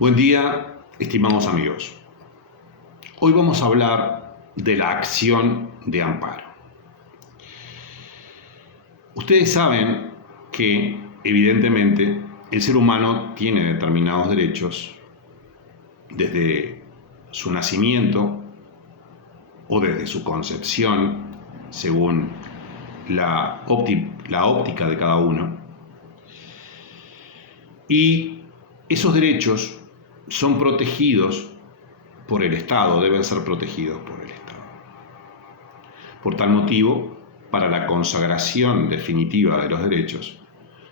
Buen día, estimados amigos. Hoy vamos a hablar de la acción de amparo. Ustedes saben que, evidentemente, el ser humano tiene determinados derechos desde su nacimiento o desde su concepción, según la óptica de cada uno. Y esos derechos son protegidos por el Estado, deben ser protegidos por el Estado. Por tal motivo, para la consagración definitiva de los derechos,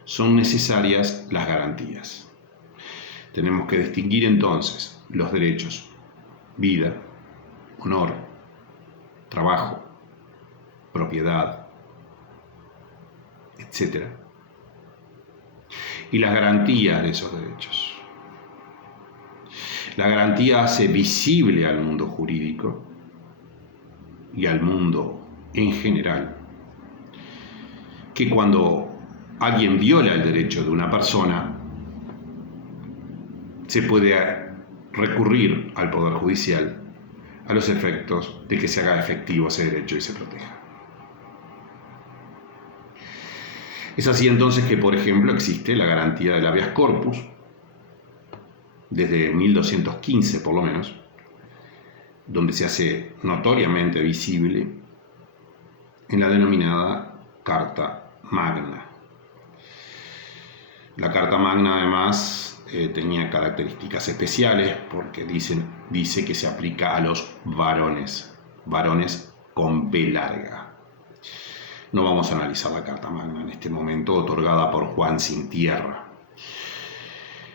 son necesarias las garantías. Tenemos que distinguir entonces los derechos: vida, honor, trabajo, propiedad, etc. Y las garantías de esos derechos. La garantía hace visible al mundo jurídico y al mundo en general que cuando alguien viola el derecho de una persona, se puede recurrir al Poder Judicial a los efectos de que se haga efectivo ese derecho y se proteja. Es así entonces que, por ejemplo, existe la garantía del habeas corpus, desde 1215 por lo menos, donde se hace notoriamente visible en la denominada Carta Magna. La Carta Magna además tenía características especiales porque dice que se aplica a los varones con B larga. No vamos a analizar la Carta Magna en este momento, otorgada por Juan Sin Tierra.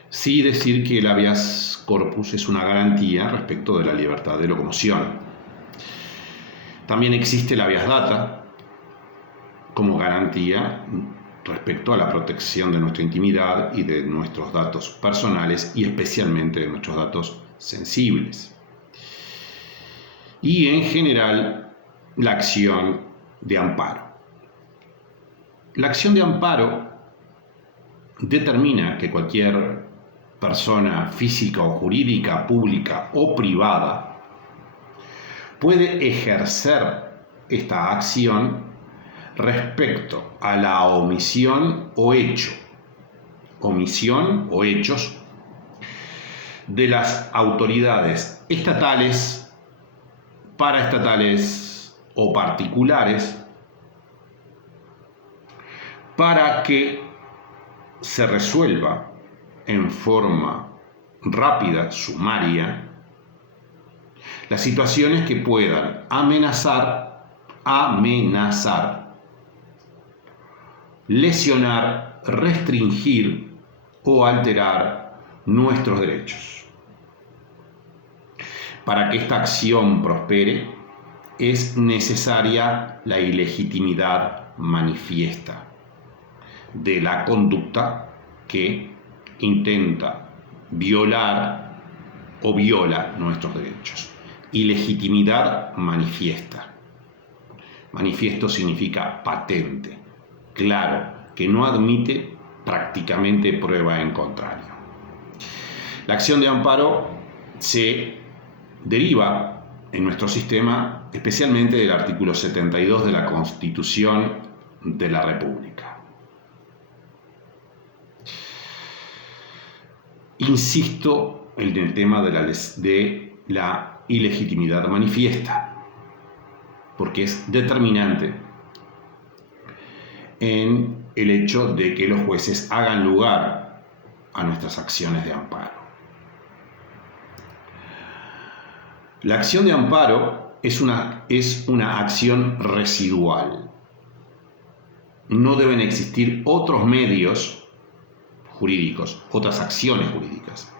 Sí decir que el habeas corpus es una garantía respecto de la libertad de locomoción. También existe el habeas data como garantía respecto a la protección de nuestra intimidad y de nuestros datos personales y especialmente de nuestros datos sensibles. Y en general, la acción de amparo. La acción de amparo determina que cualquier persona física o jurídica, pública o privada, puede ejercer esta acción respecto a la omisión o hechos de las autoridades estatales, paraestatales o particulares para que se resuelva en forma rápida, sumaria, las situaciones que puedan amenazar, lesionar, restringir o alterar nuestros derechos. Para que esta acción prospere, es necesaria la ilegitimidad manifiesta de la conducta que intenta violar o viola nuestros derechos. Ilegitimidad manifiesta. Manifiesto significa patente, claro, que no admite prácticamente prueba en contrario. La acción de amparo se deriva en nuestro sistema especialmente del artículo 72 de la Constitución de la República. Insisto en el tema de la ilegitimidad manifiesta, porque es determinante en el hecho de que los jueces hagan lugar a nuestras acciones de amparo. La acción de amparo es una acción residual. No deben existir otros medios jurídicos, otras acciones jurídicas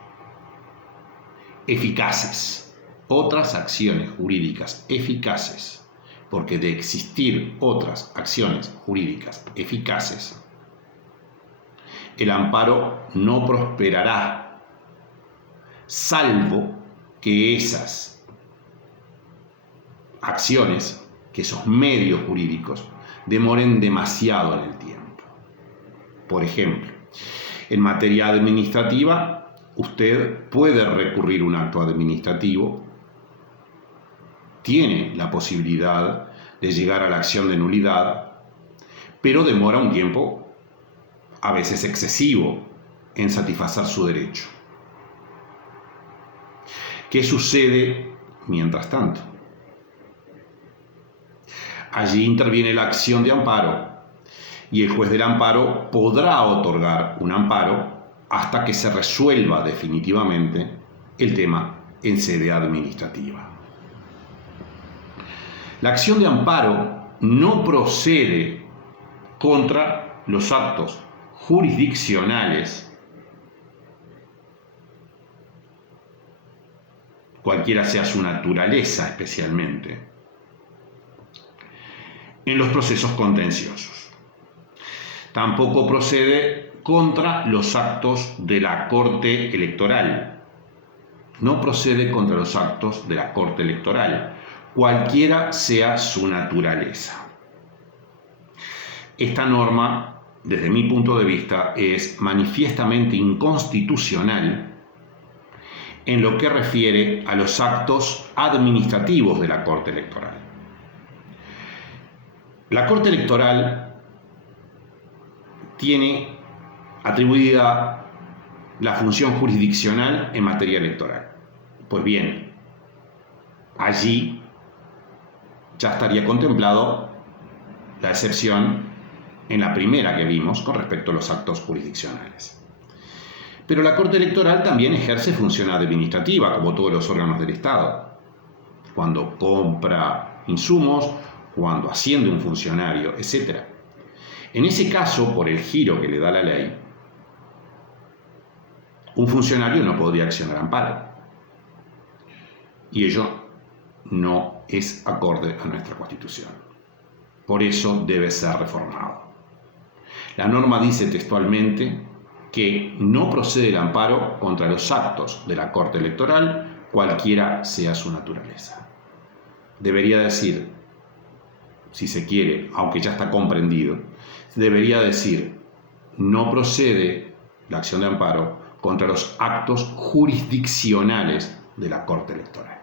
eficaces, porque de existir otras acciones jurídicas eficaces, el amparo no prosperará, salvo que esas acciones, que esos medios jurídicos, demoren demasiado en el tiempo. Por ejemplo, en materia administrativa, usted puede recurrir a un acto administrativo, tiene la posibilidad de llegar a la acción de nulidad, pero demora un tiempo, a veces excesivo, en satisfacer su derecho. ¿Qué sucede mientras tanto? Allí interviene la acción de amparo y el juez del amparo podrá otorgar un amparo hasta que se resuelva definitivamente el tema en sede administrativa. La acción de amparo no procede contra los actos jurisdiccionales, cualquiera sea su naturaleza especialmente, en los procesos contenciosos. Tampoco procede contra los actos de la Corte Electoral. No procede contra los actos de la Corte Electoral, cualquiera sea su naturaleza. Esta norma, desde mi punto de vista, es manifiestamente inconstitucional en lo que refiere a los actos administrativos de la Corte Electoral. La Corte Electoral tiene atribuida la función jurisdiccional en materia electoral. Pues bien, allí ya estaría contemplado la excepción en la primera que vimos con respecto a los actos jurisdiccionales. Pero la Corte Electoral también ejerce función administrativa, como todos los órganos del Estado. Cuando compra insumos, cuando asciende un funcionario, etc. En ese caso, por el giro que le da la ley, un funcionario no podría accionar amparo. Y ello no es acorde a nuestra Constitución. Por eso debe ser reformado. La norma dice textualmente que no procede el amparo contra los actos de la Corte Electoral, cualquiera sea su naturaleza. Debería decir, si se quiere, aunque ya está comprendido, debería decir, no procede la acción de amparo contra los actos jurisdiccionales de la Corte Electoral.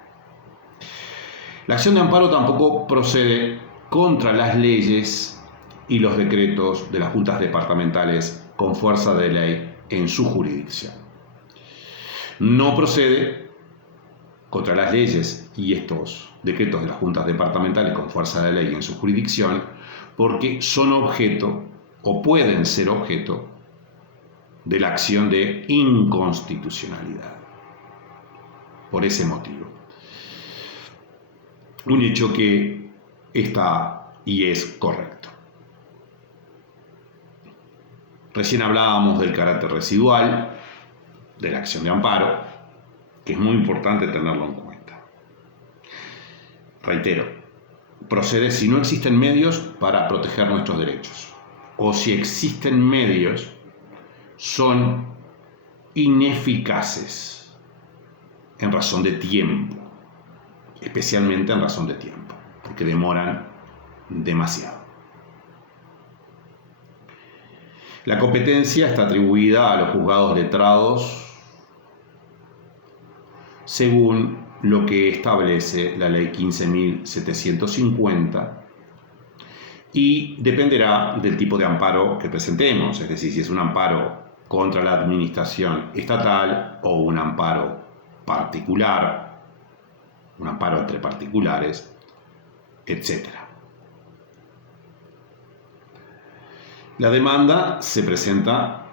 La acción de amparo tampoco procede contra las leyes y los decretos de las juntas departamentales con fuerza de ley en su jurisdicción. No procede contra las leyes y estos decretos de las juntas departamentales con fuerza de ley en su jurisdicción porque son objeto o pueden ser objeto de la acción de inconstitucionalidad. Por ese motivo. Un hecho que está y es correcto. Recién hablábamos del carácter residual de la acción de amparo, que es muy importante tenerlo en cuenta. Reitero, procede si no existen medios para proteger nuestros derechos, o si existen medios, son ineficaces en razón de tiempo, especialmente en razón de tiempo, porque demoran demasiado. La competencia está atribuida a los juzgados letrados según lo que establece la ley 15.750 y dependerá del tipo de amparo que presentemos, es decir, si es un amparo contra la administración estatal o un amparo particular, un amparo entre particulares, etc. La demanda se presenta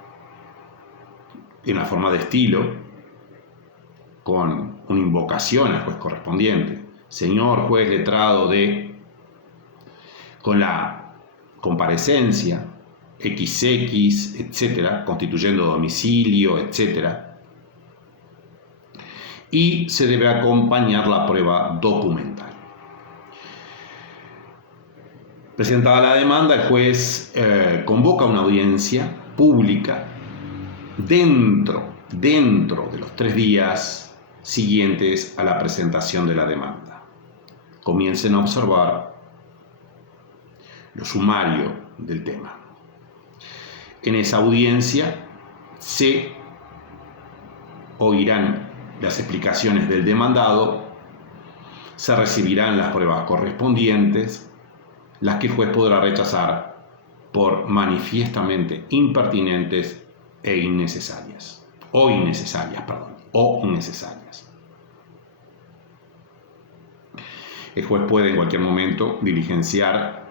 en la forma de estilo, con una invocación al juez correspondiente. Señor juez letrado con la comparecencia, XX, etc., constituyendo domicilio, etc. Y se debe acompañar la prueba documental. Presentada la demanda, el juez convoca una audiencia pública dentro de los 3 días siguientes a la presentación de la demanda. Comiencen a observar lo sumario del tema. En esa audiencia se oirán las explicaciones del demandado, se recibirán las pruebas correspondientes, las que el juez podrá rechazar por manifiestamente impertinentes e innecesarias, o innecesarias. El juez puede en cualquier momento diligenciar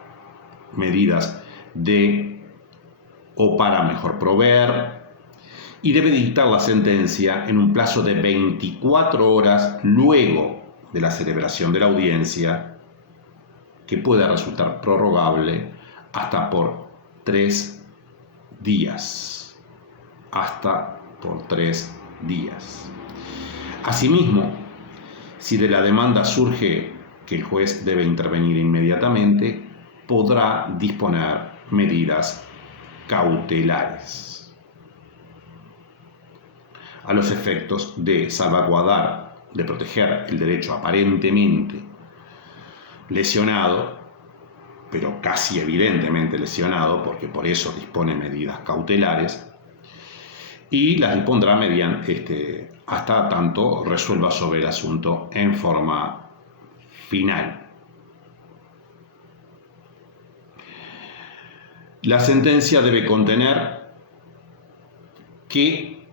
medidas de o para mejor proveer y debe dictar la sentencia en un plazo de 24 horas luego de la celebración de la audiencia, que puede resultar prorrogable hasta por 3 días. Asimismo, si de la demanda surge que el juez debe intervenir inmediatamente, podrá disponer medidas cautelares a los efectos de salvaguardar, de proteger el derecho aparentemente lesionado, pero casi evidentemente lesionado, porque por eso dispone medidas cautelares, y las dispondrá mediante hasta tanto resuelva sobre el asunto en forma final. La sentencia debe contener qué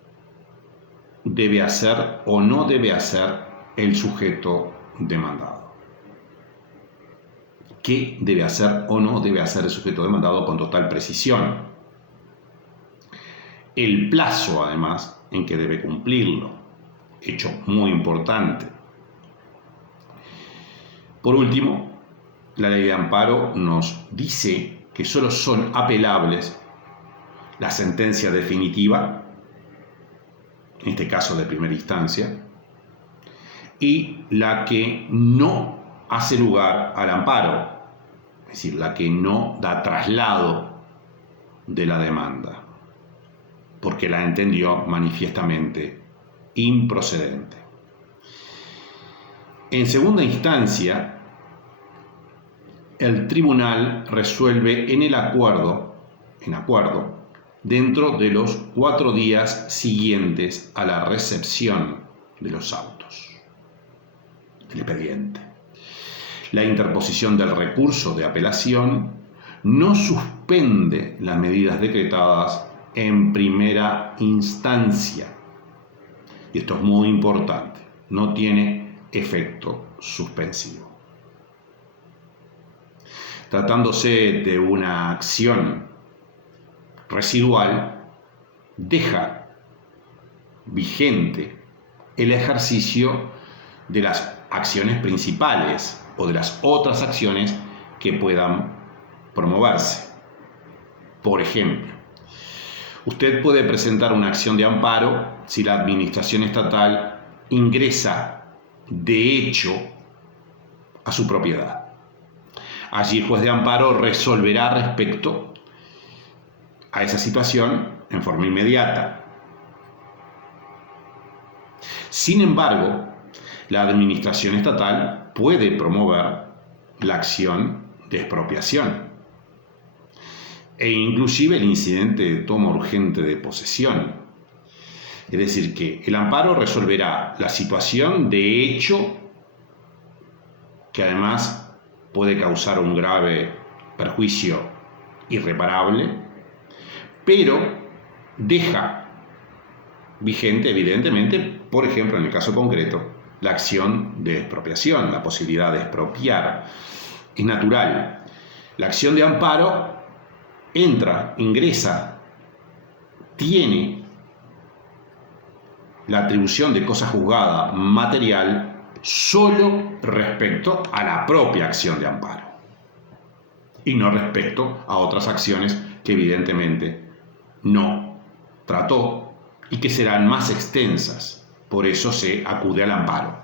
debe hacer o no debe hacer el sujeto demandado. ¿Qué debe hacer o no debe hacer el sujeto demandado con total precisión? El plazo, además, en que debe cumplirlo, hecho muy importante. Por último, la ley de amparo nos dice que solo son apelables la sentencia definitiva, en este caso de primera instancia, y la que no hace lugar al amparo, es decir, la que no da traslado de la demanda, porque la entendió manifiestamente improcedente. En segunda instancia, el tribunal resuelve en acuerdo, dentro de los 4 días siguientes a la recepción de los autos del expediente. La interposición del recurso de apelación no suspende las medidas decretadas en primera instancia. Y esto es muy importante, no tiene efecto suspensivo. Tratándose de una acción residual, deja vigente el ejercicio de las acciones principales o de las otras acciones que puedan promoverse. Por ejemplo, usted puede presentar una acción de amparo si la administración estatal ingresa de hecho a su propiedad. Allí el juez de amparo resolverá respecto a esa situación en forma inmediata. Sin embargo, la administración estatal puede promover la acción de expropiación e inclusive el incidente de toma urgente de posesión. Es decir, que el amparo resolverá la situación de hecho que además puede causar un grave perjuicio irreparable, pero deja vigente, evidentemente, por ejemplo, en el caso concreto, la acción de expropiación, la posibilidad de expropiar. Es natural. La acción de amparo entra, ingresa, tiene la atribución de cosa juzgada material solo respecto a la propia acción de amparo y no respecto a otras acciones que evidentemente no trató y que serán más extensas. Por eso se acude al amparo.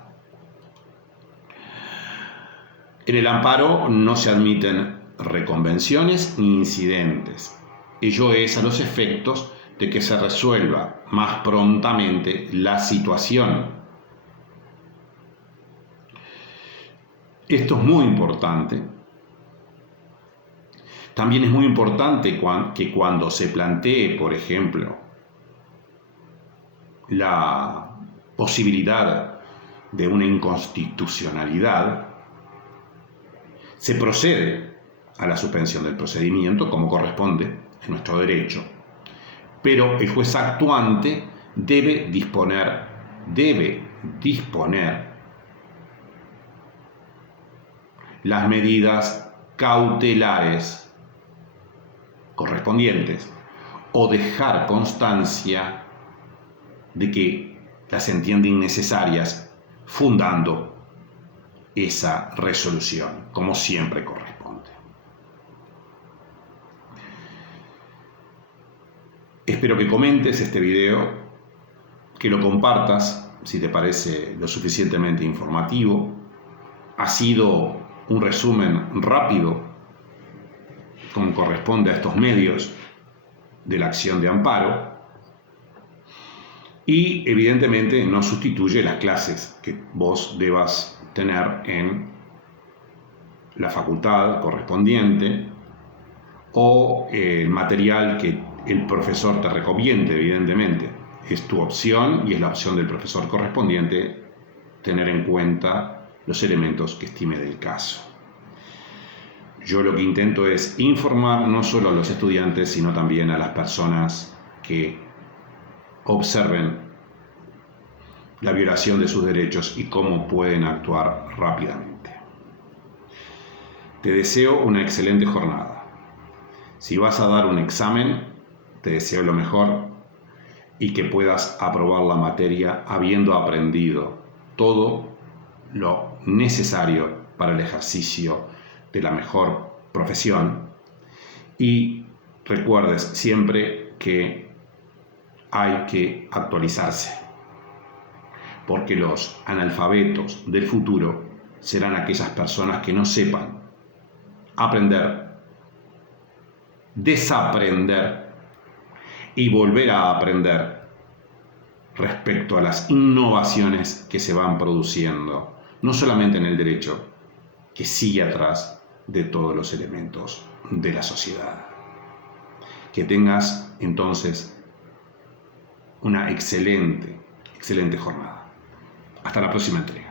En el amparo no se admiten reconvenciones ni incidentes. Ello es a los efectos de que se resuelva más prontamente la situación. Esto es muy importante. También es muy importante que cuando se plantee, por ejemplo, la posibilidad de una inconstitucionalidad, se procede a la suspensión del procedimiento como corresponde en nuestro derecho, pero el juez actuante debe disponer las medidas cautelares correspondientes o dejar constancia de que las entiende innecesarias, fundando esa resolución, como siempre corresponde. Espero que comentes este video, que lo compartas si te parece lo suficientemente informativo. Ha sido un resumen rápido, como corresponde a estos medios, de la acción de amparo, y evidentemente no sustituye las clases que vos debas tener en la facultad correspondiente o el material que el profesor te recomiende. Evidentemente es tu opción y es la opción del profesor correspondiente tener en cuenta los elementos que estime del caso. Yo lo que intento es informar no solo a los estudiantes, sino también a las personas que observen la violación de sus derechos y cómo pueden actuar rápidamente. Te deseo una excelente jornada. Si vas a dar un examen, te deseo lo mejor y que puedas aprobar la materia habiendo aprendido todo lo necesario para el ejercicio de la mejor profesión. Y recuerdes siempre que hay que actualizarse, porque los analfabetos del futuro serán aquellas personas que no sepan aprender, desaprender y volver a aprender respecto a las innovaciones que se van produciendo, no solamente en el derecho, que sigue atrás de todos los elementos de la sociedad. Que tengas entonces una excelente jornada. Hasta la próxima entrega.